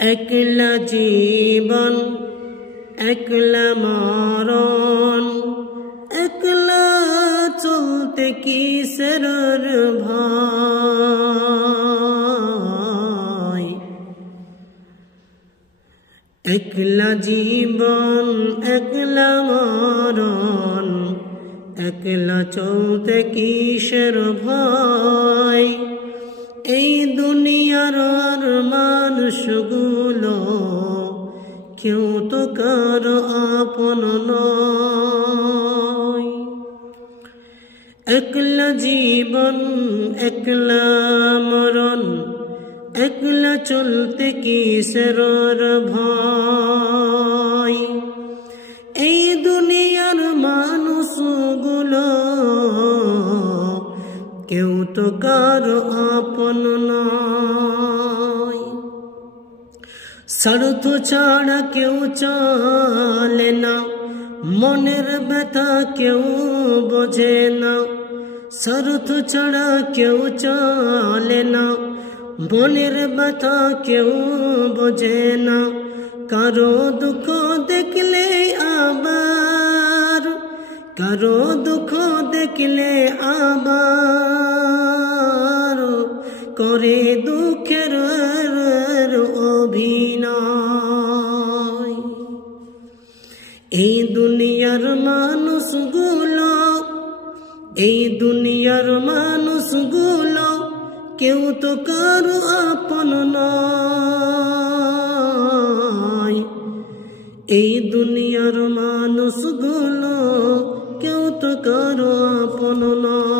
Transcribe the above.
একলা জীবন একলা মরণ, একলা চলতে কিসের ভয়। একলা জীবন একলা মরণ, একলা চলতে কিসের ভয়। এই দুনিয়ার আর মানুষগুলো কেউ তো কারো আপন নয়। একলা জীবন একলা মরণ, একলা চলতে কিসের ভয়। এই দুনিয়ার মানুষগুলো কেউ তো কারো আপন নয়। স্বার্থ ছাড়া কেউ চলে না, মনের ব্যথা কেউ বোঝে না। স্বার্থ ছাড়া কেউ চলে না, মনের ব্যথা কেউ বোঝে না। কারো দুঃখ দেখলে আবার, কারো দুঃখ দেখলে আবার করে দুঃখের অভিনয়। এই দুনিয়ার মানুষগুলো, এই দুনিয়ার মানুষগুলো কেউ তো কারো আপন নয়। এই দুনিয়ার মানুষগুলো কেউ তো কারো আপন নয়।